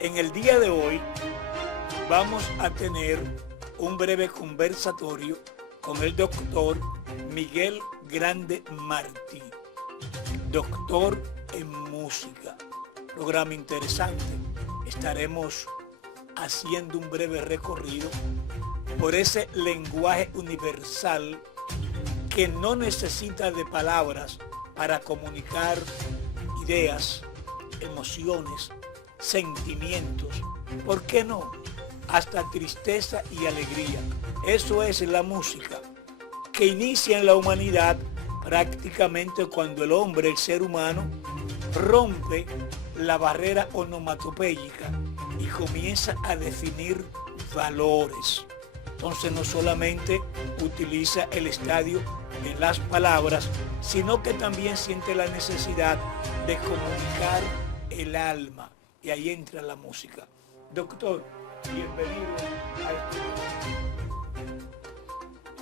En el día de hoy vamos a tener un breve conversatorio con el doctor Miguel Grande Martí, doctor en música. Programa interesante. Estaremos haciendo un breve recorrido por ese lenguaje universal que no necesita de palabras para comunicar ideas, emociones, sentimientos, ¿por qué no? Hasta tristeza y alegría. Eso es la música, que inicia en la humanidad prácticamente cuando el hombre, el ser humano, rompe la barrera onomatopéyica y comienza a definir valores. Entonces no solamente utiliza el estadio de las palabras, sino que también siente la necesidad de comunicar el alma. Y ahí entra la música. Doctor, bienvenido a este programa.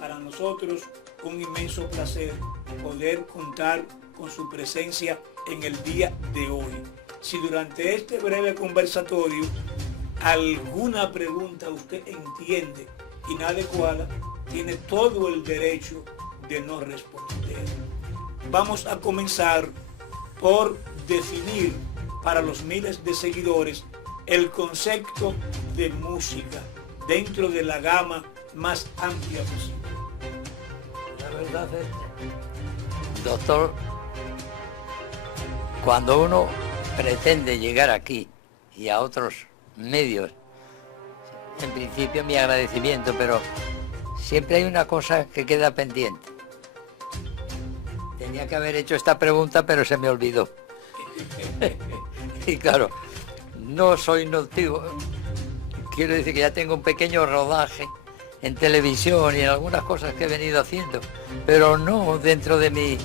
Para nosotros un inmenso placer poder contar con su presencia en el día de hoy. Si durante este breve conversatorio alguna pregunta usted entiende inadecuada, tiene todo el derecho de no responder. Vamos a comenzar por definir para los miles de seguidores el concepto de música dentro de la gama más amplia posible. La verdad es, doctor, cuando uno pretende llegar aquí y a otros medios, en principio mi agradecimiento, pero siempre hay una cosa que queda pendiente. Tenía que haber hecho esta pregunta, pero se me olvidó. Y claro, no soy nativo. Quiero decir que ya tengo un pequeño rodaje en televisión y en algunas cosas que he venido haciendo, pero no dentro de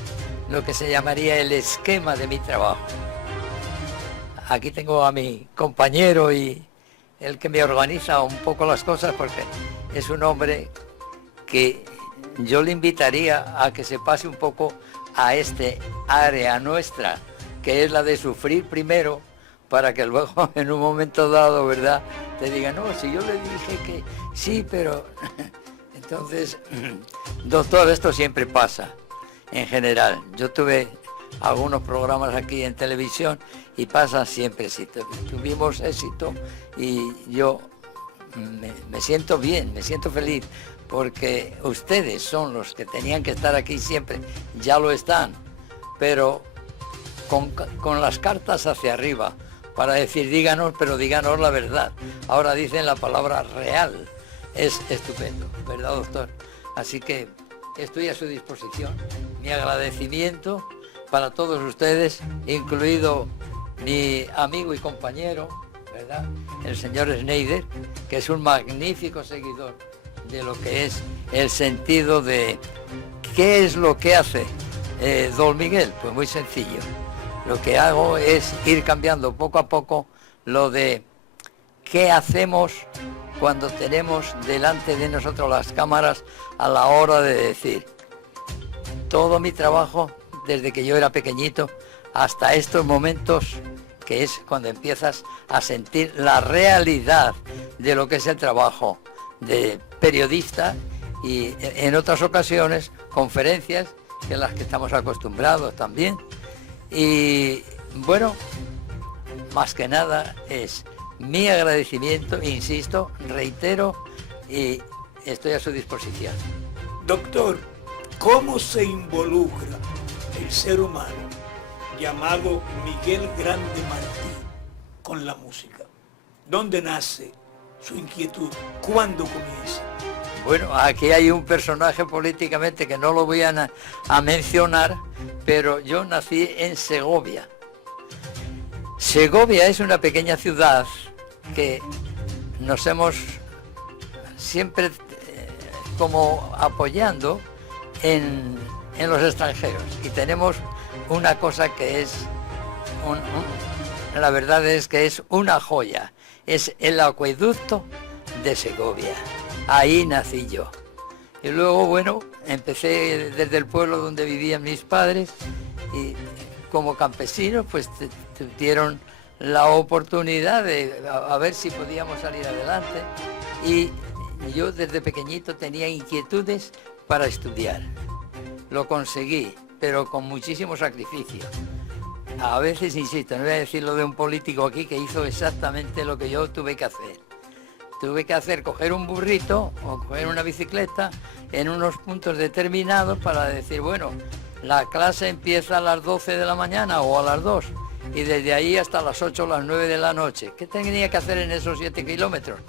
lo que se llamaría el esquema de mi trabajo. Aquí tengo a mi compañero y el que me organiza un poco las cosas, porque es un hombre que yo le invitaría a que se pase un poco a este área nuestra, que es la de sufrir primero, para que luego en un momento dado, ¿verdad?, te digan, no, si yo le dije que sí, pero... Entonces, doctor, esto siempre pasa, en general. Yo tuve algunos programas aquí en televisión y pasa siempre, si tuvimos éxito, y yo me siento bien, me siento feliz, porque ustedes son los que tenían que estar aquí siempre, ya lo están, pero con las cartas hacia arriba, para decir, díganos, pero díganos la verdad. Ahora dicen la palabra real. Es estupendo, ¿verdad, doctor? Así que estoy a su disposición. Mi agradecimiento para todos ustedes, incluido mi amigo y compañero, ¿verdad?, el señor Schneider, que es un magnífico seguidor de lo que es el sentido de qué es lo que hace don Miguel. Pues muy sencillo. Lo que hago es ir cambiando poco a poco lo de qué hacemos cuando tenemos delante de nosotros las cámaras a la hora de decir. Todo mi trabajo, desde que yo era pequeñito hasta estos momentos, que es cuando empiezas a sentir la realidad de lo que es el trabajo de periodista, y en otras ocasiones conferencias, que las que estamos acostumbrados también. Y bueno, más que nada es mi agradecimiento, insisto, reitero, y estoy a su disposición. Doctor, ¿cómo se involucra el ser humano llamado Miguel Grande Martí con la música? ¿Dónde nace su inquietud? ¿Cuándo comienza? Bueno, aquí hay un personaje políticamente que no lo voy a mencionar, pero yo nací en Segovia. Segovia es una pequeña ciudad que nos hemos siempre como apoyando en los extranjeros, y tenemos una cosa que es, la verdad es que es una joya, es el acueducto de Segovia. Ahí nací yo. Y luego, bueno, empecé desde el pueblo donde vivían mis padres, y como campesinos pues tuvieron la oportunidad de a ver si podíamos salir adelante, y yo desde pequeñito tenía inquietudes para estudiar. Lo conseguí, pero con muchísimo sacrificio. A veces, insisto, no voy a decir lo de un político aquí que hizo exactamente lo que yo tuve que hacer. Tuve que coger un burrito o coger una bicicleta en unos puntos determinados para decir, bueno, la clase empieza a las 12 de la mañana o a las 2 y desde ahí hasta las 8 o las 9 de la noche. ¿Qué tenía que hacer en esos 7 kilómetros?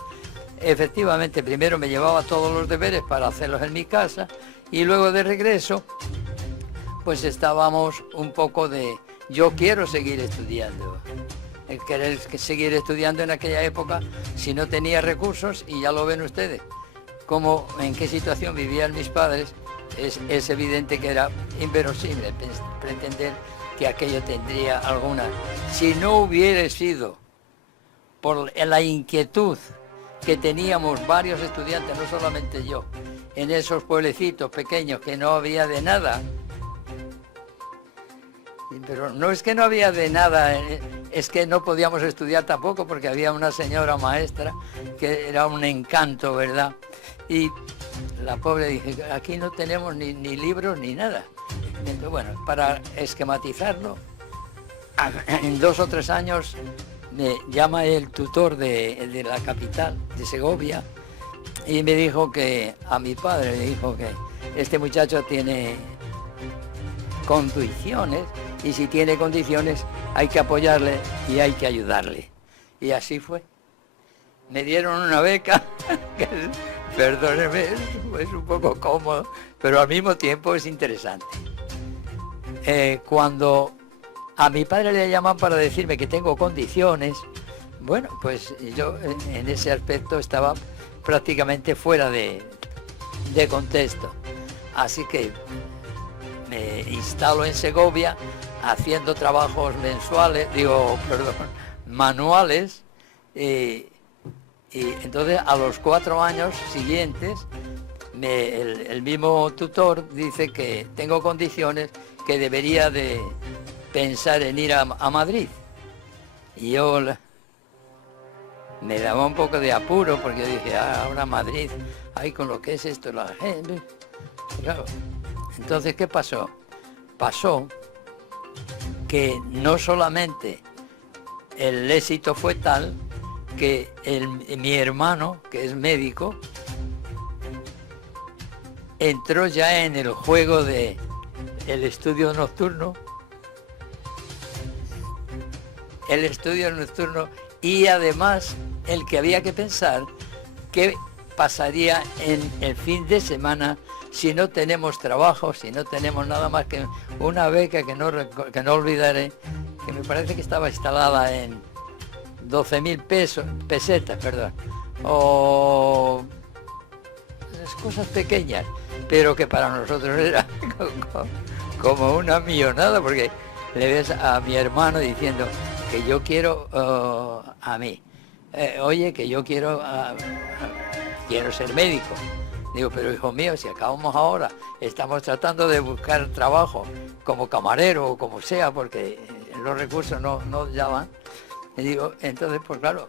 Efectivamente, primero me llevaba todos los deberes para hacerlos en mi casa y luego de regreso, pues estábamos un poco de, yo quiero seguir estudiando. El querer seguir estudiando en aquella época, si no tenía recursos, y ya lo ven ustedes, cómo, en qué situación vivían mis padres, es evidente que era inverosímil pretender que aquello tendría alguna. Si no hubiera sido por la inquietud que teníamos varios estudiantes, no solamente yo, en esos pueblecitos pequeños que no había de nada, pero no es que no había de nada, es que no podíamos estudiar tampoco porque había una señora maestra que era un encanto, ¿verdad? Y la pobre dije, aquí no tenemos ni libros ni nada. Entonces, bueno, para esquematizarlo, en 2 o 3 años me llama el tutor de la capital, de Segovia, y me dijo que, a mi padre le dijo que este muchacho tiene condiciones, y si tiene condiciones hay que apoyarle y hay que ayudarle. Y así fue. Me dieron una beca, que, perdóneme, es un poco cómodo, pero al mismo tiempo es interesante. Cuando a mi padre le llaman para decirme que tengo condiciones, bueno, pues yo en ese aspecto estaba prácticamente fuera de contexto. Así que me instalo en Segovia haciendo trabajos manuales, y entonces a los 4 años siguientes el mismo tutor dice que tengo condiciones, que debería de pensar en ir a Madrid. Y yo me daba un poco de apuro porque dije, ahora Madrid, ay, con lo que es esto, la gente. Claro. Entonces, ¿qué pasó? Pasó que no solamente el éxito fue tal que mi hermano, que es médico, entró ya en el juego de el estudio nocturno, y además el que había que pensar qué pasaría en el fin de semana si no tenemos trabajo, si no tenemos nada más que una beca que no olvidaré, que me parece que estaba instalada en 12.000 pesetas, o las cosas pequeñas, pero que para nosotros era como una millonada, porque le ves a mi hermano diciendo que yo quiero a mí, oye, que yo quiero ser médico. Digo, pero hijo mío, si acabamos ahora, estamos tratando de buscar trabajo como camarero o como sea, porque los recursos no llaman. Y digo, entonces, pues claro,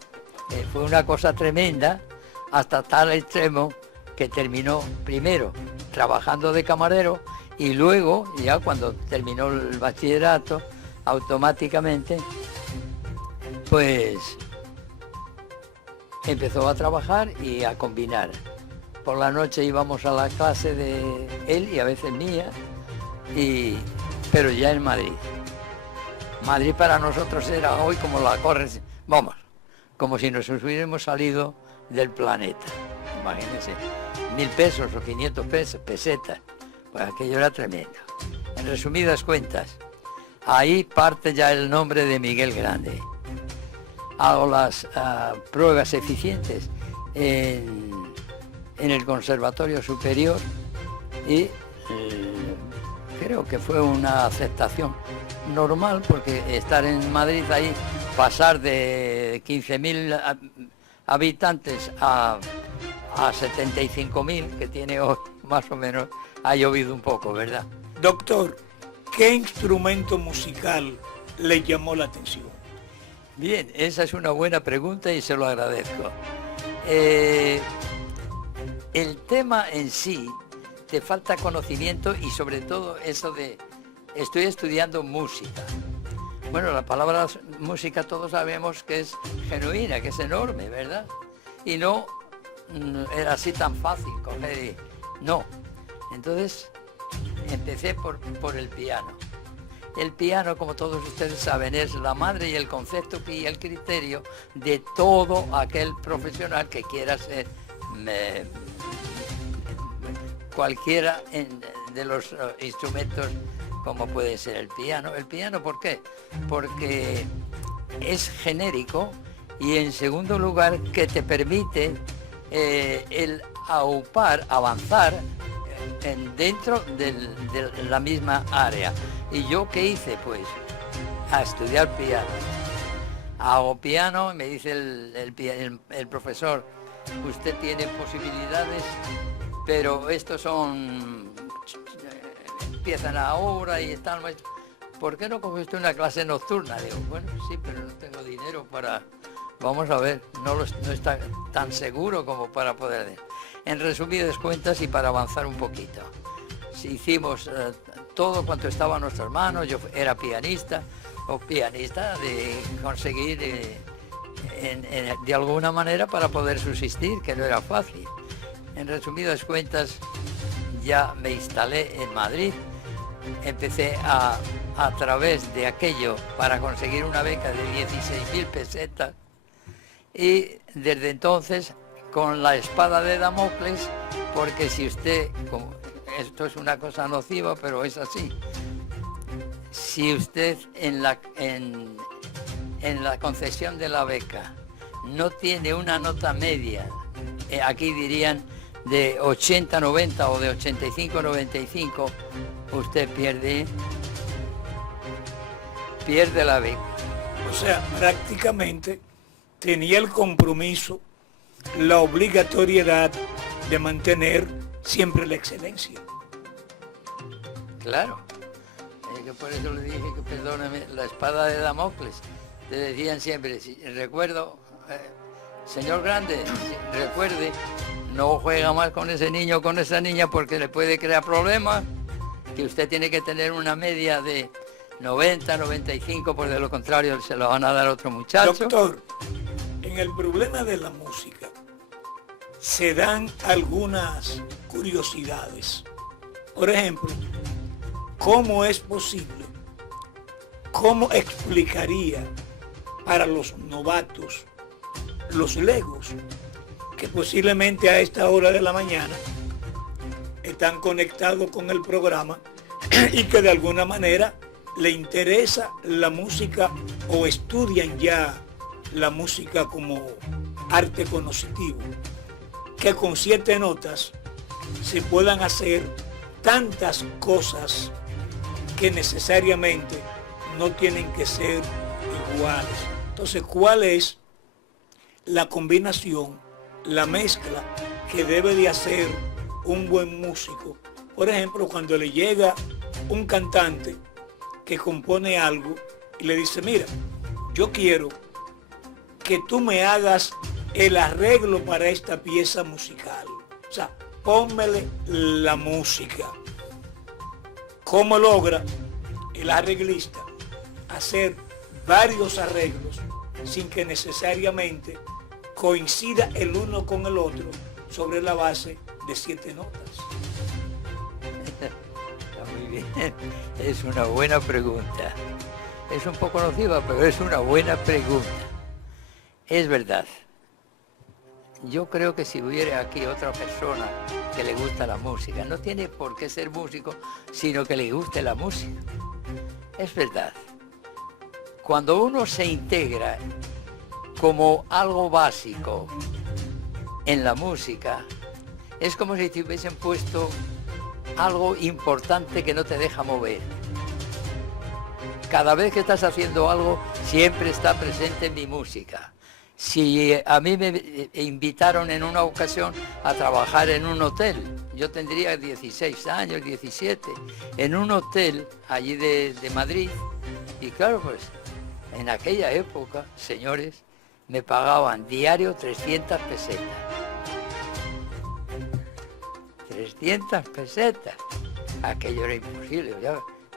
fue una cosa tremenda, hasta tal extremo que terminó primero trabajando de camarero y luego, ya cuando terminó el bachillerato, automáticamente, pues empezó a trabajar y a combinar. Por la noche íbamos a la clase de él y a veces mía, pero ya en Madrid. Madrid para nosotros era hoy como la corres, vamos, como si nos hubiéramos salido del planeta. Imagínense, 1.000 pesos o 500 pesetas, pues aquello era tremendo. En resumidas cuentas, ahí parte ya el nombre de Miguel Grande. Hago las pruebas eficientes en el Conservatorio Superior y creo que fue una aceptación normal, porque estar en Madrid ahí, pasar de 15.000 habitantes a 75.000 que tiene hoy, más o menos, ha llovido un poco, ¿verdad? Doctor, ¿qué instrumento musical le llamó la atención? Bien, esa es una buena pregunta y se lo agradezco. Eh, el tema en sí, te falta conocimiento y sobre todo eso de estoy estudiando música. Bueno, la palabra música todos sabemos que es genuina, que es enorme, ¿verdad? Y no era así tan fácil coger y... No. Entonces empecé por el piano. El piano, como todos ustedes saben, es la madre y el concepto y el criterio de todo aquel profesional que quiera ser cualquiera de los instrumentos como puede ser el piano. ¿El piano por qué? Porque es genérico y en segundo lugar que te permite el aupar, avanzar dentro de la misma área. ¿Y yo qué hice? Pues a estudiar piano. Hago piano y me dice el profesor, usted tiene posibilidades, pero estos son... empiezan ahora y están... ¿Por qué no coge usted una clase nocturna? Digo, bueno, sí, pero no tengo dinero para... Vamos a ver, no está tan seguro como para poder... En resumidas cuentas y para avanzar un poquito. Hicimos todo cuanto estaba a nuestras manos, yo era pianista de conseguir de alguna manera para poder subsistir, que no era fácil. En resumidas cuentas, ya me instalé en Madrid, empecé a través de aquello para conseguir una beca de 16.000 pesetas y desde entonces con la espada de Damocles, porque si usted, esto es una cosa nociva, pero es así, si usted en la concesión de la beca no tiene una nota media, aquí dirían de 80-90 o de 85-95, usted pierde la beca. O sea, prácticamente tenía el compromiso, la obligatoriedad de mantener siempre la excelencia. Claro, que por eso le dije que perdóneme, la espada de Damocles. Te decían siempre, si recuerdo, señor Grande, recuerde, no juega más con ese niño o con esa niña porque le puede crear problemas, que usted tiene que tener una media de 90, 95, por de lo contrario se lo van a dar a otro muchacho. Doctor, en el problema de la música se dan algunas curiosidades. Por ejemplo, ¿cómo es posible? ¿Cómo explicaría para los novatos, los legos, que posiblemente a esta hora de la mañana están conectados con el programa y que de alguna manera le interesa la música o estudian ya la música como arte cognitivo, que con 7 notas se puedan hacer tantas cosas que necesariamente no tienen que ser iguales? Entonces, ¿cuál es la combinación, la mezcla que debe de hacer un buen músico? Por ejemplo, cuando le llega un cantante que compone algo y le dice, mira, yo quiero que tú me hagas el arreglo para esta pieza musical. O sea, pónmele la música. ¿Cómo logra el arreglista hacer varios arreglos sin que necesariamente coincida el uno con el otro sobre la base de 7 notas? Está muy bien, es una buena pregunta. Es un poco nociva, pero es una buena pregunta. Es verdad. Yo creo que si hubiera aquí otra persona que le gusta la música, no tiene por qué ser músico, sino que le guste la música. Es verdad. Cuando uno se integra como algo básico en la música, es como si te hubiesen puesto algo importante que no te deja mover. Cada vez que estás haciendo algo, siempre está presente mi música. Si a mí me invitaron en una ocasión a trabajar en un hotel, yo tendría 16 años, 17, en un hotel allí de Madrid, y claro, pues En aquella época, señores, me pagaban diario 300 pesetas. 300 pesetas. Aquello era imposible.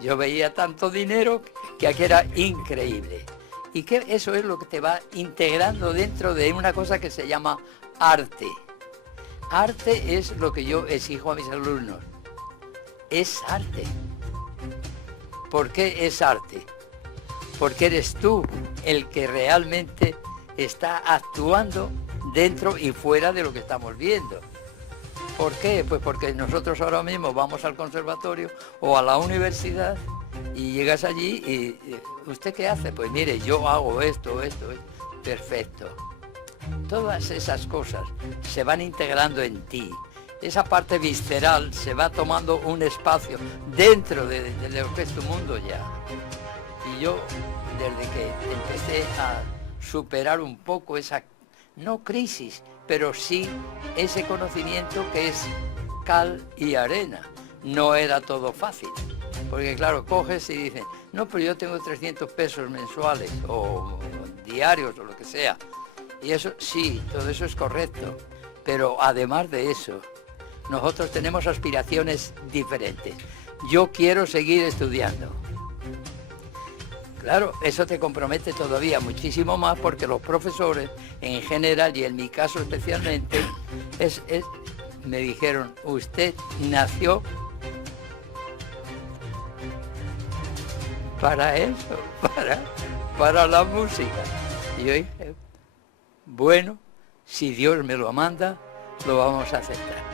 Yo veía tanto dinero que aquí era increíble. Y que eso es lo que te va integrando dentro de una cosa que se llama arte. Arte es lo que yo exijo a mis alumnos. Es arte. ¿Por qué es arte? Porque eres tú el que realmente está actuando dentro y fuera de lo que estamos viendo. ¿Por qué? Pues porque nosotros ahora mismo vamos al conservatorio o a la universidad y llegas allí y ¿usted qué hace? Pues mire, yo hago esto. Perfecto. Todas esas cosas se van integrando en ti. Esa parte visceral se va tomando un espacio dentro de lo que es tu mundo ya. Y yo, desde que empecé a superar un poco esa, no crisis, pero sí ese conocimiento que es cal y arena. No era todo fácil, porque claro, coges y dices, no, pero yo tengo 300 pesos mensuales o diarios o lo que sea. Y eso sí, todo eso es correcto, pero además de eso, nosotros tenemos aspiraciones diferentes. Yo quiero seguir estudiando. Claro, eso te compromete todavía muchísimo más porque los profesores en general y en mi caso especialmente me dijeron, usted nació para eso, para la música. Y yo dije, bueno, si Dios me lo manda, lo vamos a aceptar.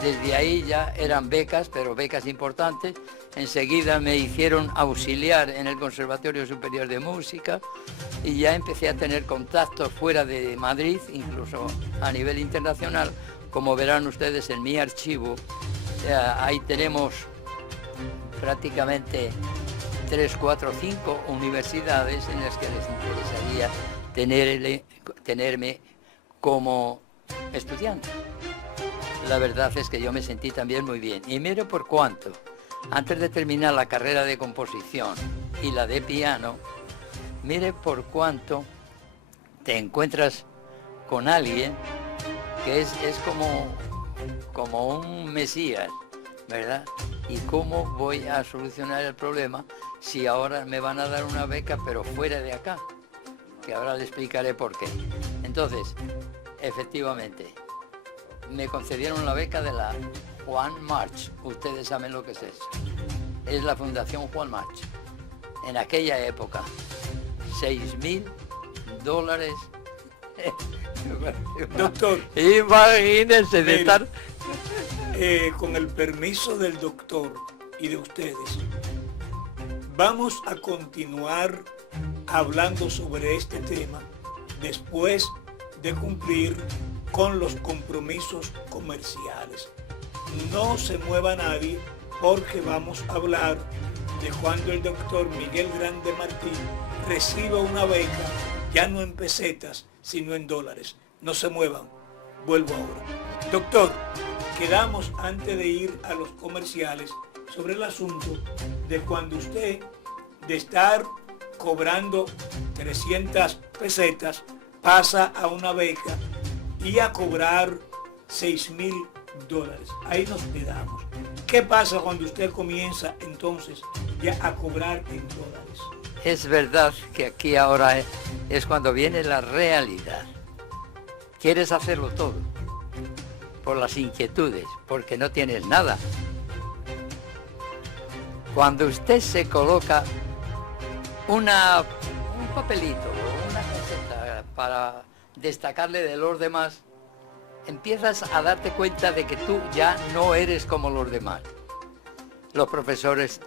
Desde ahí ya eran becas, pero becas importantes. Enseguida me hicieron auxiliar en el Conservatorio Superior de Música y ya empecé a tener contactos fuera de Madrid, incluso a nivel internacional. Como verán ustedes en mi archivo, ahí tenemos prácticamente 3, 4, 5 universidades en las que les interesaría tenerme como estudiante. La verdad es que yo me sentí también muy bien. Y mire por cuánto. Antes de terminar la carrera de composición y la de piano, mire por cuánto te encuentras con alguien que es como un mesías, ¿verdad? ¿Y cómo voy a solucionar el problema si ahora me van a dar una beca pero fuera de acá? Que ahora le explicaré por qué. Entonces, efectivamente, me concedieron la beca de la Juan March. Ustedes saben lo que es eso. Es la Fundación Juan March. En aquella época, $6,000. Doctor, Imagínense de estar... con el permiso del doctor y de ustedes, vamos a continuar hablando sobre este tema después de cumplir con los compromisos comerciales. No se mueva nadie porque vamos a hablar de cuando el doctor Miguel Grande Martí reciba una beca, ya no en pesetas, sino en dólares. No se muevan, vuelvo ahora. Doctor, quedamos antes de ir a los comerciales sobre el asunto de cuando usted, de estar cobrando 300 pesetas, pasa a una beca y a cobrar $6,000. Ahí nos quedamos. ¿Qué pasa cuando usted comienza entonces ya a cobrar en dólares? Es verdad que aquí ahora es cuando viene la realidad. Quieres hacerlo todo por las inquietudes, porque no tienes nada. Cuando usted se coloca un papelito o una caseta para destacarle de los demás, empiezas a darte cuenta de que tú ya no eres como los demás. Los profesores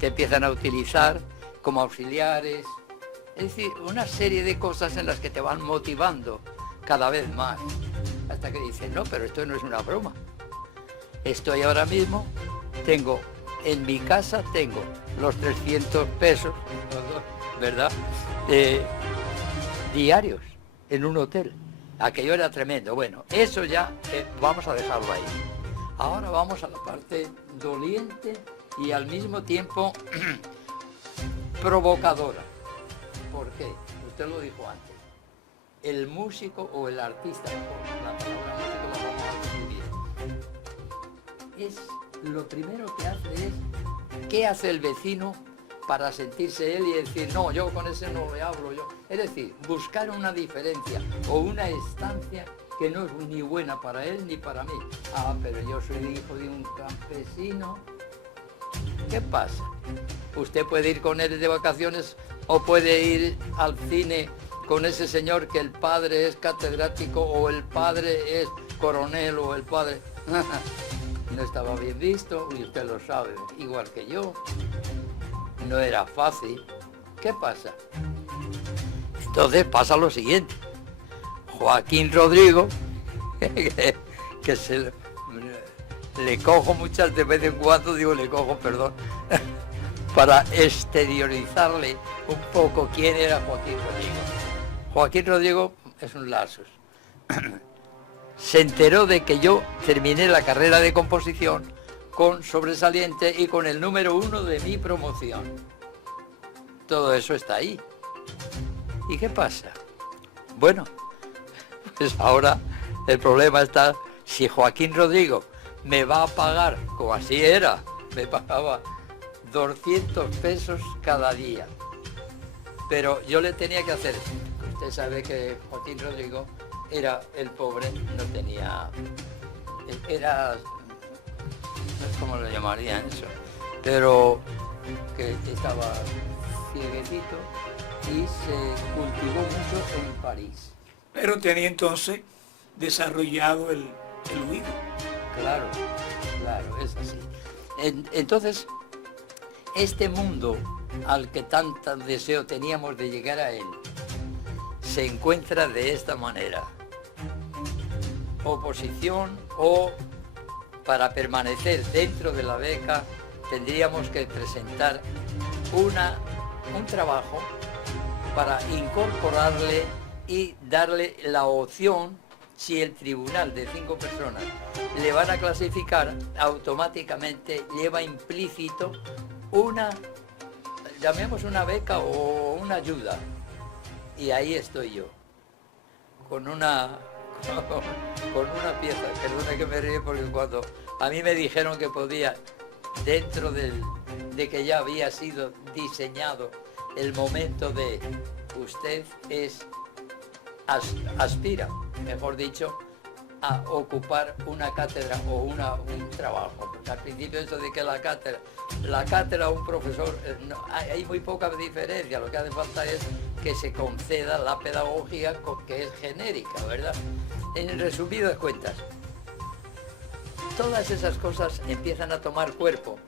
te empiezan a utilizar como auxiliares, es decir, una serie de cosas en las que te van motivando cada vez más, hasta que dices, no, pero esto no es una broma. Estoy ahora mismo, en mi casa tengo los 300 pesos, ¿verdad?, diarios en un hotel. Aquello era tremendo. Bueno, eso ya vamos a dejarlo ahí. Ahora vamos a la parte doliente y al mismo tiempo provocadora. ¿Por qué? Usted lo dijo antes. El músico o el artista, la palabra músico la vamos a escribir. Lo primero que hace es, ¿qué hace el vecino para sentirse él y decir, no, yo con ese no le hablo yo? Es decir, buscar una diferencia o una estancia que no es ni buena para él ni para mí. Ah, pero yo soy hijo de un campesino. ¿Qué pasa? Usted puede ir con él de vacaciones o puede ir al cine con ese señor que el padre es catedrático o el padre es coronel o el padre... No estaba bien visto y usted lo sabe, igual que yo. No era fácil. ¿Qué pasa? Entonces pasa lo siguiente. Joaquín Rodrigo, que le cojo muchas de vez en cuando, digo le cojo, perdón, para exteriorizarle un poco quién era Joaquín Rodrigo. Joaquín Rodrigo es un lapsus. Se enteró de que yo terminé la carrera de composición con sobresaliente y con el número 1 de mi promoción. Todo eso está ahí. ¿Y qué pasa? Bueno, pues ahora el problema está si Joaquín Rodrigo me va a pagar, como así era, me pagaba 200 pesos cada día. Pero yo le tenía que hacer, usted sabe que Joaquín Rodrigo era el pobre, no tenía, era, no sé cómo lo llamarían eso, pero que estaba cieguecito y se cultivó mucho en París. Pero tenía entonces desarrollado el oído. Claro, es así. Entonces, este mundo al que tanto deseo teníamos de llegar a él, se encuentra de esta manera. Oposición o para permanecer dentro de la beca tendríamos que presentar un trabajo para incorporarle y darle la opción, si el tribunal de 5 personas le van a clasificar, automáticamente lleva implícito llamemos una beca o una ayuda. Y ahí estoy yo, con una pieza, perdona que me ríe porque cuando a mí me dijeron que podía, dentro de que ya había sido diseñado el momento de usted aspira, mejor dicho, a ocupar una cátedra o un trabajo. Porque al principio eso de que la cátedra un profesor, hay muy poca diferencia, lo que hace falta es que se conceda la pedagogía que es genérica, ¿verdad? En resumidas cuentas, todas esas cosas empiezan a tomar cuerpo.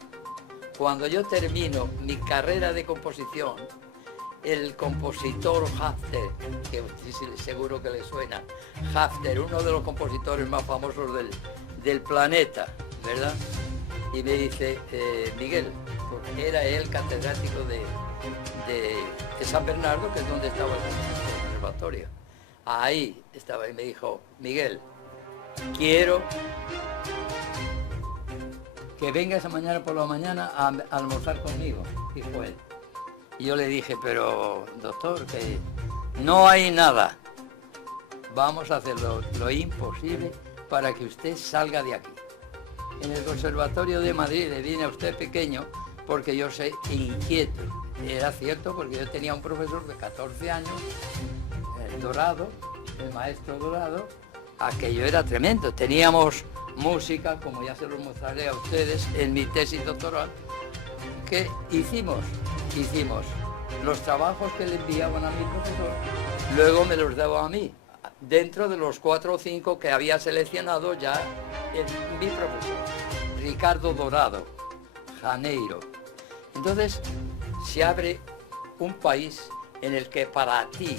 Cuando yo termino mi carrera de composición, el compositor Hafter, que seguro que le suena, Hafter, uno de los compositores más famosos del planeta, ¿verdad? Y me dice, Miguel, porque era él catedrático de San Bernardo, que es donde estaba el conservatorio. Ahí estaba y me dijo, Miguel, quiero que vengas mañana por la mañana a almorzar conmigo, dijo él. Y yo le dije, pero doctor, que no hay nada. Vamos a hacer lo imposible para que usted salga de aquí. En el Conservatorio de Madrid le vine a usted pequeño porque yo soy inquieto. Era cierto porque yo tenía un profesor de 14 años, el Dorado, el maestro Dorado, aquello era tremendo. Teníamos música, como ya se lo mostraré a ustedes, en mi tesis doctoral, que hicimos los trabajos que le enviaban a mi profesor, luego me los daba a mí, dentro de los 4 o 5 que había seleccionado ya mi profesor, Ricardo Dorado, Janeiro. Entonces se abre un país en el que para ti,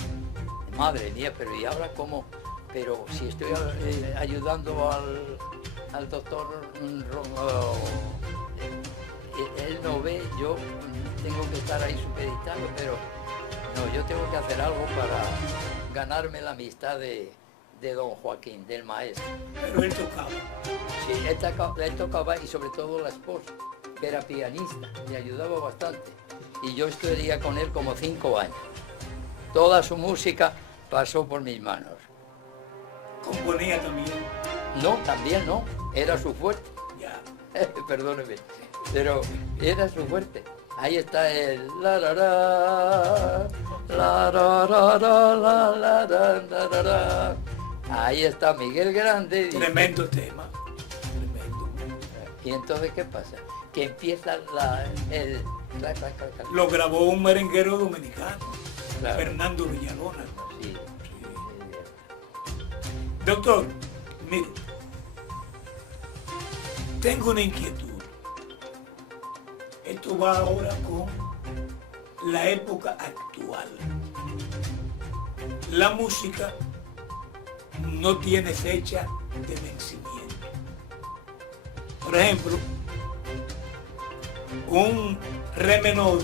madre mía, pero ¿y ahora cómo? Pero si estoy ayudando al doctor él no ve, yo tengo que estar ahí supeditado, pero no, yo tengo que hacer algo para ganarme la amistad de don Joaquín, del maestro. Pero él tocaba. Sí, él tocaba y sobre todo la esposa, que era pianista, me ayudaba bastante. Y yo estudiaría con él como 5 años. Toda su música pasó por mis manos. Componía también. No, también no, era su fuerte. Ya. Perdóneme, pero era su fuerte. Ahí está el la la la la la la la la la la la. Ahí está Miguel Grande. Tremendo tema. Tremendo. Y entonces, ¿qué pasa? Que empieza el clac, clac, clac, clac. Lo grabó un merenguero dominicano, Claro. Fernando Villalona. Sí. Doctor, mire, tengo una inquietud. Esto va ahora con la época actual. La música no tiene fecha de vencimiento. Por ejemplo, un re menor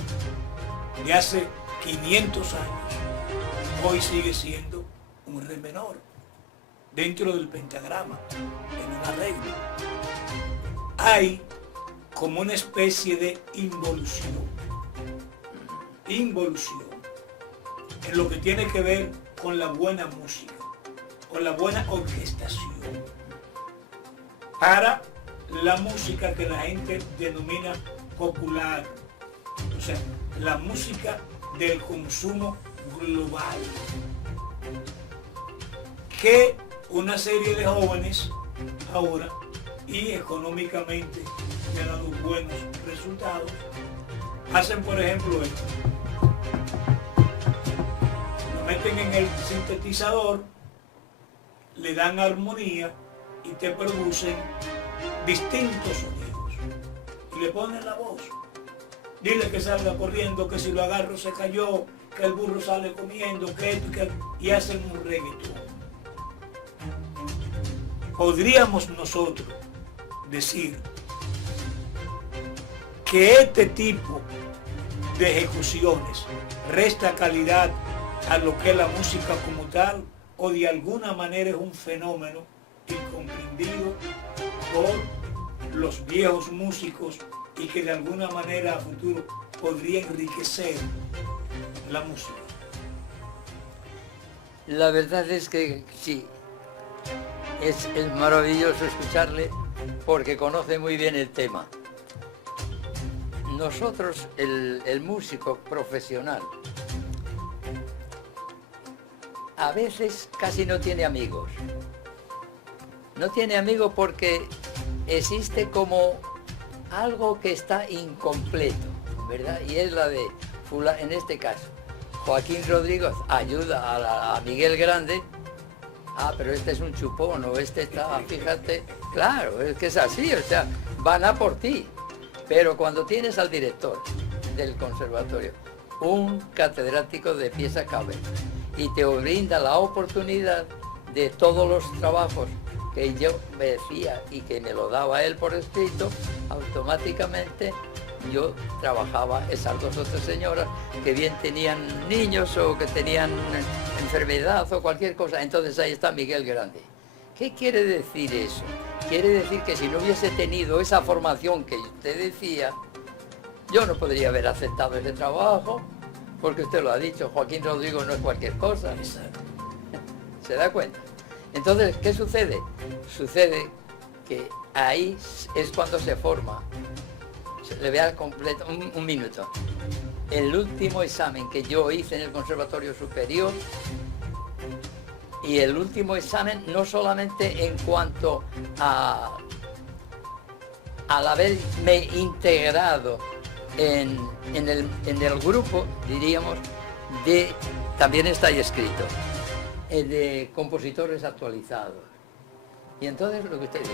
de hace 500 años hoy sigue siendo un re menor dentro del pentagrama, en un arreglo. Hay como una especie de involución en lo que tiene que ver con la buena música, con la buena orquestación, para la música que la gente denomina popular, o sea, la música del consumo global, que una serie de jóvenes ahora, y económicamente le ha dado buenos resultados, hacen por ejemplo esto: lo meten en el sintetizador, le dan armonía y te producen distintos sonidos y le ponen la voz. Dile que salga corriendo, que si lo agarro se cayó, que el burro sale comiendo, que esto, y hacen un reggaetón. Podríamos nosotros decir que este tipo de ejecuciones resta calidad a lo que es la música como tal, o de alguna manera es un fenómeno incomprendido por los viejos músicos y que de alguna manera a futuro podría enriquecer la música. La verdad es que sí, es maravilloso escucharle porque conoce muy bien el tema. Nosotros, el músico profesional, a veces casi no tiene amigos. No tiene amigos porque existe como algo que está incompleto, ¿verdad? Y es la de, en este caso, Joaquín Rodríguez ayuda a Miguel Grande. Ah, pero este es un chupón, o este está, fíjate, claro, es que es así, o sea, van a por ti. Pero cuando tienes al director del conservatorio, un catedrático de pies a cabeza, y te brinda la oportunidad de todos los trabajos que yo me decía y que me lo daba él por escrito, automáticamente yo trabajaba esas dos o tres señoras que bien tenían niños o que tenían enfermedad o cualquier cosa. Entonces ahí está Miguel Grande. ¿Qué quiere decir eso? Quiere decir que si no hubiese tenido esa formación que usted decía, yo no podría haber aceptado ese trabajo, porque usted lo ha dicho, Joaquín Rodrigo no es cualquier cosa. Exacto. ¿Se da cuenta? Entonces, ¿qué sucede? Sucede que ahí es cuando se forma. Le voy a completo un minuto. El último examen que yo hice en el Conservatorio Superior, y el último examen no solamente en cuanto al haberme integrado en el grupo, diríamos, también está ahí escrito, de compositores actualizados. Y entonces lo que usted dijo,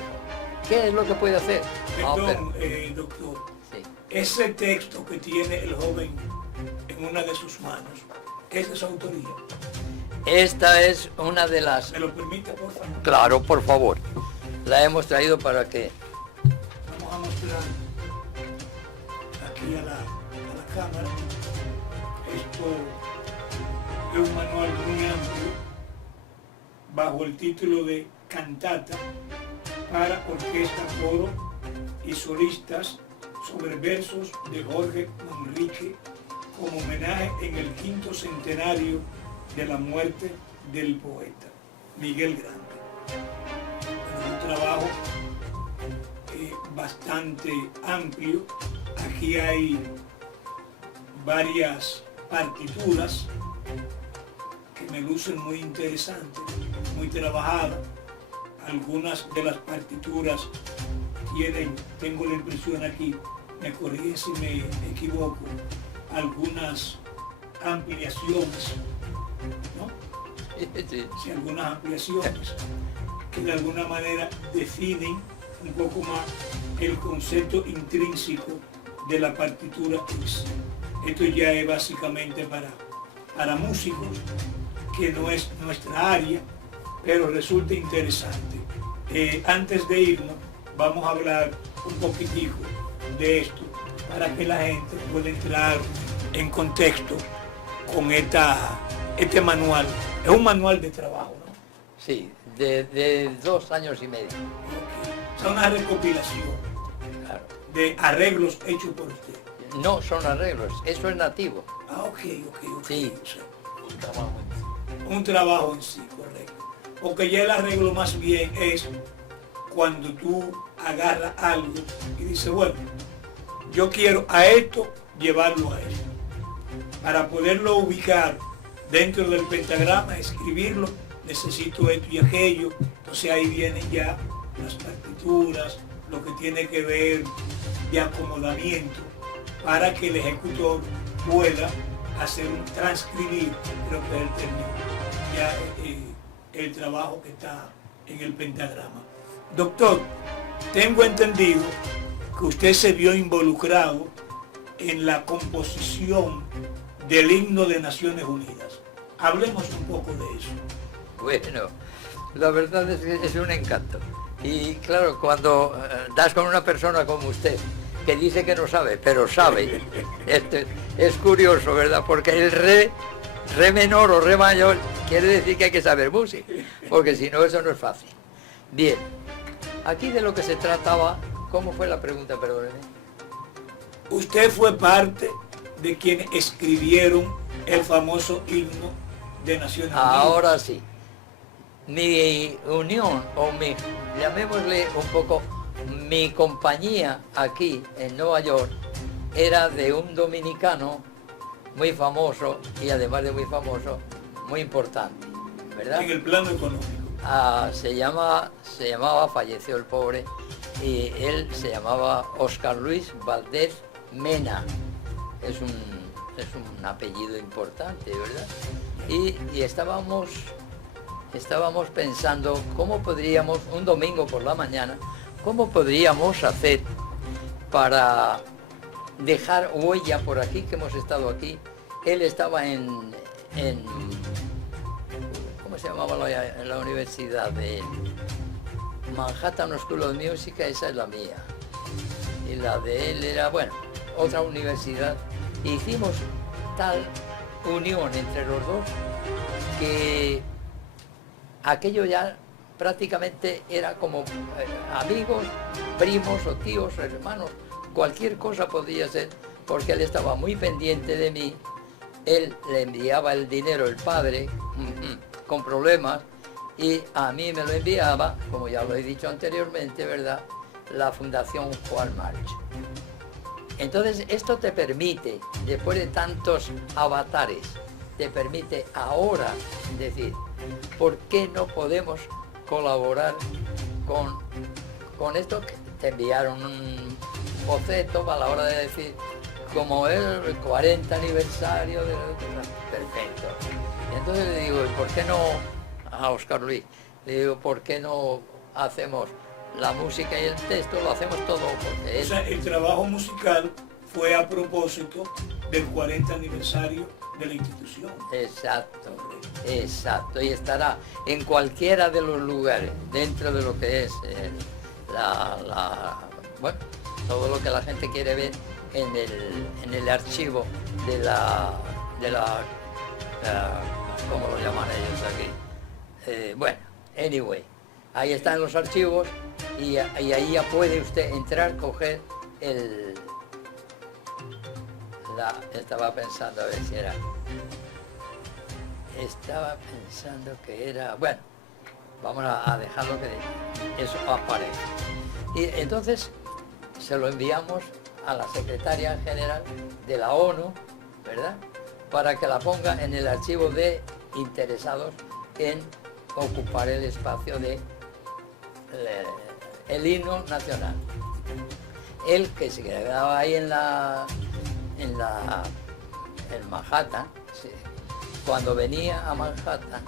¿qué es lo que puede hacer? Perdón, doctor, Sí. ese texto que tiene el joven en una de sus manos, ¿es de su autoría? Esta es una de las... ¿Me lo permite, por favor? Claro, por favor. La hemos traído para que... Vamos a mostrar aquí a la cámara. Esto es un manual muy amplio bajo el título de Cantata para orquesta, coro y solistas sobre versos de Jorge Manrique como homenaje en el 5º centenario de la muerte del poeta Miguel Grande. Es un trabajo bastante amplio. Aquí hay varias partituras que me lucen muy interesantes, muy trabajadas. Algunas de las partituras tienen, tengo la impresión aquí, me corrige si me equivoco, algunas ampliaciones, ¿no? Sí. Sí, algunas ampliaciones que de alguna manera definen un poco más el concepto intrínseco de la partitura en sí. Esto ya es básicamente para músicos, que no es nuestra área, pero resulta interesante. Antes de irnos, vamos a hablar un poquitico de esto para que la gente pueda entrar en contexto con este manual. Es un manual de trabajo, ¿no? Sí, de 2 años y medio. Okay. Es una recopilación Claro. de arreglos hechos por usted. No son arreglos, eso es nativo. Ah, ok. Sí. O sea, un trabajo en sí, correcto. Porque ya el arreglo más bien es cuando tú agarras algo y dices, bueno, yo quiero a esto llevarlo a esto. Para poderlo ubicar dentro del pentagrama, escribirlo, necesito esto y aquello. Entonces ahí vienen ya las partituras, lo que tiene que ver de acomodamiento, para que el ejecutor pueda hacer transcribir, creo que es el término, ya el trabajo que está en el pentagrama. Doctor, tengo entendido que usted se vio involucrado en la composición del himno de Naciones Unidas. Hablemos un poco de eso. Bueno, la verdad es que es un encanto. Y claro, cuando das con una persona como usted, que dice que no sabe, pero sabe, es curioso, ¿verdad? Porque el re menor o re mayor quiere decir que hay que saber música, porque si no, eso no es fácil. Bien, aquí de lo que se trataba, ¿cómo fue la pregunta, perdóneme? Usted fue parte de quienes escribieron el famoso himno de Naciones Unidas. Ahora sí. Mi unión, llamémosle un poco, mi compañía aquí en Nueva York era de un dominicano muy famoso y además de muy famoso, muy importante, ¿verdad? En el plano económico. Se llamaba, falleció el pobre, y él se llamaba Óscar Luis Valdés Mena. Es un apellido importante, ¿verdad? Y estábamos pensando cómo podríamos, un domingo por la mañana, cómo podríamos hacer para dejar huella por aquí, que hemos estado aquí. Él estaba en ¿cómo se llamaba la universidad? De Manhattan School of Music, esa es la mía. Y la de él era, bueno, otra universidad. Hicimos tal unión entre los dos que aquello ya prácticamente era como amigos, primos o tíos, hermanos, cualquier cosa podía ser, porque él estaba muy pendiente de mí. Él le enviaba el dinero, el padre, con problemas, y a mí me lo enviaba, como ya lo he dicho anteriormente, ¿verdad?, la Fundación Juan March. Entonces esto te permite, después de tantos avatares, te permite ahora decir, ¿por qué no podemos colaborar con esto? Que te enviaron un boceto a la hora de decir, como es el 40 aniversario de perfecto. Y entonces le digo, ¿por qué no, a Óscar Luis, le digo, ¿por qué no hacemos la música y el texto? Lo hacemos todo, porque O sea, el trabajo musical fue a propósito del 40 aniversario de la institución. Exacto, y estará en cualquiera de los lugares, dentro de lo que es bueno, todo lo que la gente quiere ver en el archivo de la ¿cómo lo llaman ellos aquí? Bueno, anyway, ahí están los archivos y ahí ya puede usted entrar, coger estaba pensando a ver si era estaba pensando que era... Bueno, vamos a dejarlo que eso aparece. Y entonces se lo enviamos a la secretaria general de la ONU, ¿verdad?, para que la ponga en el archivo de interesados en ocupar el espacio de el himno nacional. Él, que se quedaba ahí en Manhattan, sí, cuando venía a Manhattan,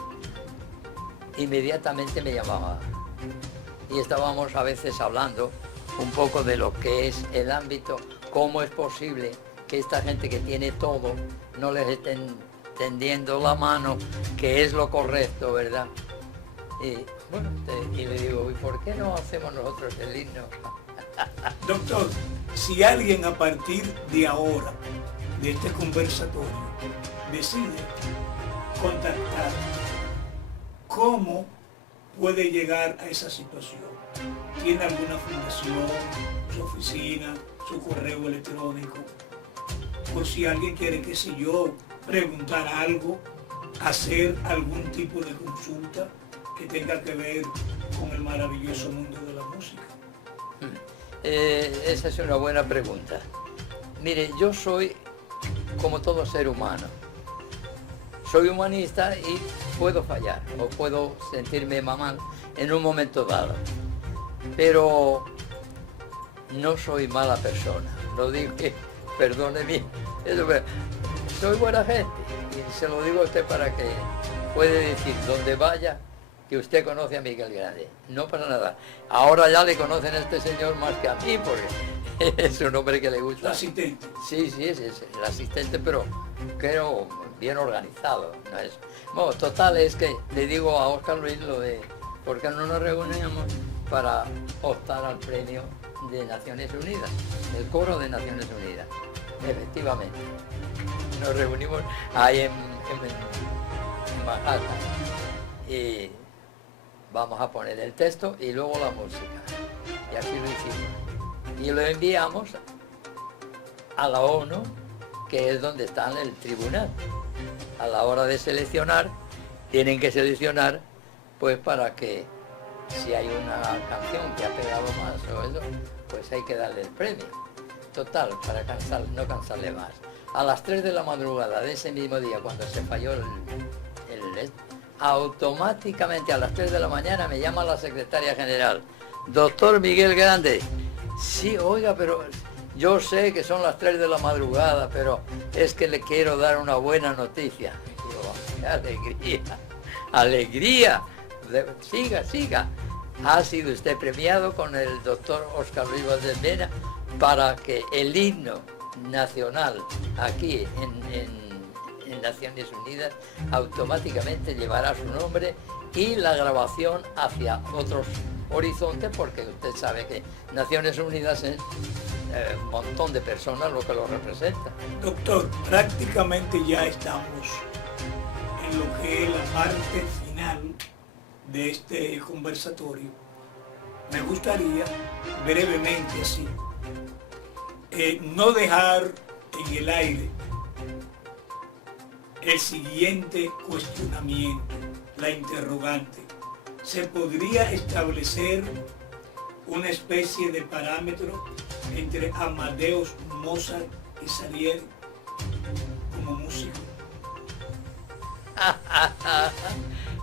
inmediatamente me llamaba. Y estábamos a veces hablando un poco de lo que es el ámbito, cómo es posible que esta gente que tiene todo no les estén tendiendo la mano, que es lo correcto, ¿verdad? Y bueno, y le digo, ¿y por qué no hacemos nosotros el himno? Doctor, si alguien a partir de ahora, de este conversatorio, decide contactar, ¿cómo puede llegar a esa situación? ¿Tiene alguna fundación, su oficina, su correo electrónico? Por si alguien quiere, qué sé yo, preguntar algo, hacer algún tipo de consulta que tenga que ver con el maravilloso mundo de la música. Esa es una buena pregunta. Mire, yo soy como todo ser humano. Soy humanista y puedo fallar o puedo sentirme mal en un momento dado. Pero no soy mala persona. No digo, perdóneme, soy buena gente. Y se lo digo a usted para que puede decir donde vaya que usted conoce a Miguel Grande. No pasa nada. Ahora ya le conocen a este señor más que a mí, porque es un hombre que le gusta. ¿El asistente? Sí, es el asistente, pero creo bien organizado. ¿No es? Bueno, total, es que le digo a Óscar Luis lo de por qué no nos reunimos para optar al premio de Naciones Unidas, el coro de Naciones Unidas. Efectivamente. Nos reunimos ahí en Manhattan. Y vamos a poner el texto y luego la música. Y así lo hicimos. Y lo enviamos a la ONU, que es donde está en el tribunal. A la hora de seleccionar, tienen que seleccionar, pues para que si hay una canción que ha pegado más o eso, pues hay que darle el premio. Total, para no cansarle más. A las 3 de la madrugada de ese mismo día, cuando se falló automáticamente a las 3 de la mañana me llama la secretaria general. Doctor Miguel Grande. Sí, oiga, pero yo sé que son las 3 de la madrugada, pero es que le quiero dar una buena noticia. Digo, qué alegría. Siga. Ha sido usted premiado con el doctor Óscar Luis Valdés Mena para que el himno nacional aquí en Naciones Unidas automáticamente llevará su nombre y la grabación hacia otros horizontes, porque usted sabe que Naciones Unidas es un montón de personas lo que lo representa. Doctor, prácticamente ya estamos en lo que es la parte final de este conversatorio. Me gustaría brevemente así no dejar en el aire el siguiente cuestionamiento, la interrogante. ¿Se podría establecer una especie de parámetro entre Amadeus Mozart y Salieri como músico?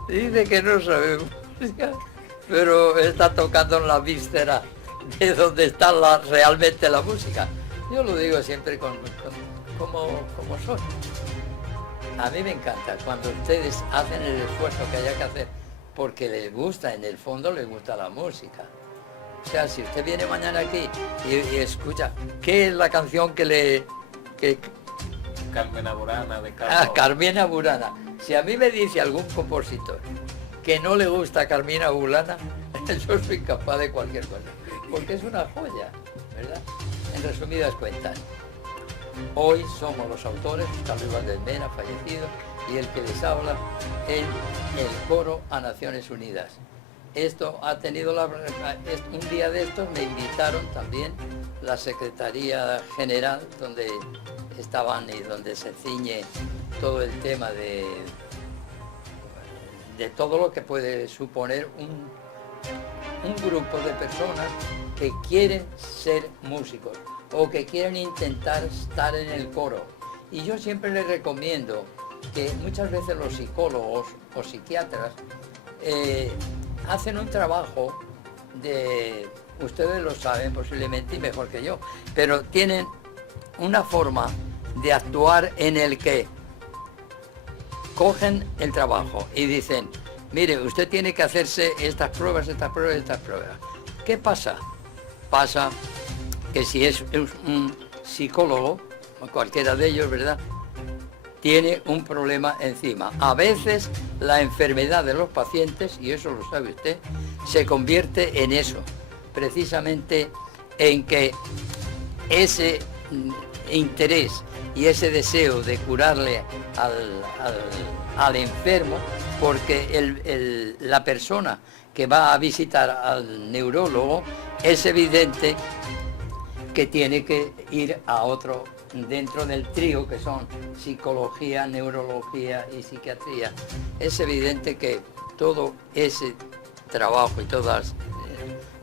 Dice que no sabe música, pero está tocando en la víscera de donde está realmente la música. Yo lo digo siempre como soy. A mí me encanta cuando ustedes hacen el esfuerzo que haya que hacer porque les gusta, en el fondo les gusta la música. O sea, si usted viene mañana aquí y escucha, ¿qué es la canción que Carmina Burana de Carlos? Carmina Burana. Si a mí me dice algún compositor que no le gusta Carmina Burana, yo soy capaz de cualquier cosa, porque es una joya, ¿verdad? En resumidas cuentas, hoy somos los autores, Óscar Luis Valdés Mena, fallecido, y el que les habla en el coro a Naciones Unidas. Esto ha tenido un día de estos me invitaron también la Secretaría General, donde estaban y donde se ciñe todo el tema de de todo lo que puede suponer un grupo de personas que quieren ser músicos o que quieren intentar estar en el coro. Y yo siempre les recomiendo que muchas veces los psicólogos o psiquiatras hacen un trabajo de, ustedes lo saben posiblemente y mejor que yo, pero tienen una forma de actuar en el que cogen el trabajo y dicen, mire, usted tiene que hacerse estas pruebas. ¿Qué pasa? Pasa que si es un psicólogo, cualquiera de ellos, ¿verdad?, tiene un problema encima. A veces la enfermedad de los pacientes, y eso lo sabe usted, se convierte en eso, precisamente en que ese interés y ese deseo de curarle al enfermo, porque la persona que va a visitar al neurólogo es evidente que tiene que ir a otro dentro del trío que son psicología, neurología y psiquiatría. Es evidente que todo ese trabajo y todas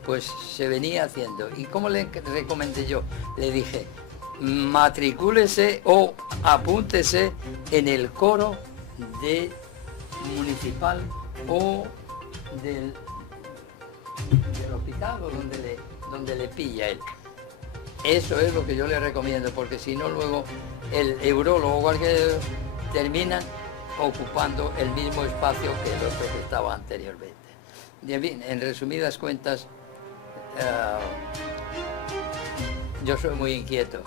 pues se venía haciendo. ¿Y cómo le recomendé yo? Le dije, matricúlese o apúntese en el coro de municipal o del hospital o donde le pilla él. Eso es lo que yo le recomiendo, porque si no luego el neurólogo o cualquier termina ocupando el mismo espacio que el otro que estaba anteriormente. Y en fin, en resumidas cuentas, yo soy muy inquieto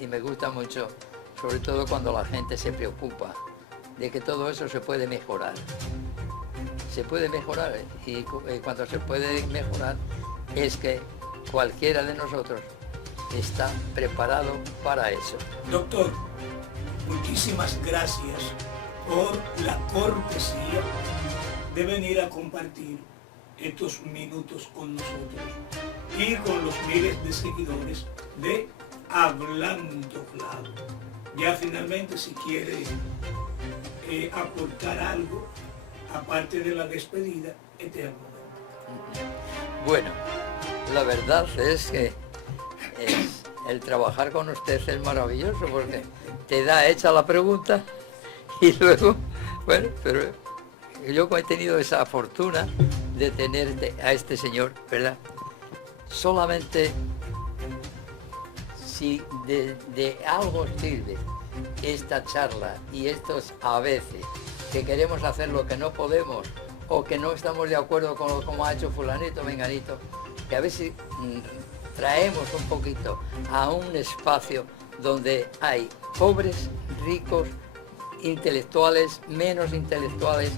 y me gusta mucho, sobre todo cuando la gente se preocupa de que todo eso se puede mejorar. Se puede mejorar y cuando se puede mejorar es que cualquiera de nosotros está preparado para eso. Doctor, muchísimas gracias por la cortesía de venir a compartir estos minutos con nosotros y con los miles de seguidores de Hablando Claro. Ya finalmente, si quiere aportar algo, aparte de la despedida, este es el momento. Bueno, la verdad es que el trabajar con usted es maravilloso porque te da hecha la pregunta y luego, bueno, pero yo he tenido esa fortuna de tener a este señor, ¿verdad? Solamente si de algo sirve esta charla y estos a veces que queremos hacer lo que no podemos o que no estamos de acuerdo con lo como ha hecho fulanito, menganito, que a veces traemos un poquito a un espacio donde hay pobres, ricos, intelectuales, menos intelectuales.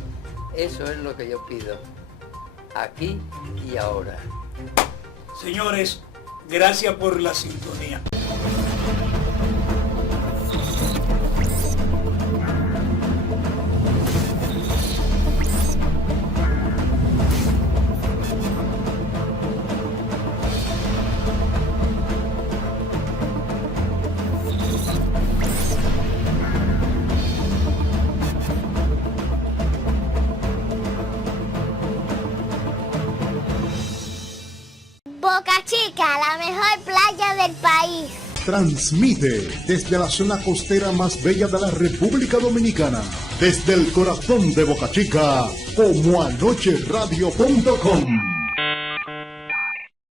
Eso es lo que yo pido, aquí y ahora. Señores, gracias por la sintonía. Boca Chica, la mejor playa del país. Transmite desde la zona costera más bella de la República Dominicana, desde el corazón de Boca Chica, como anocheradio.com.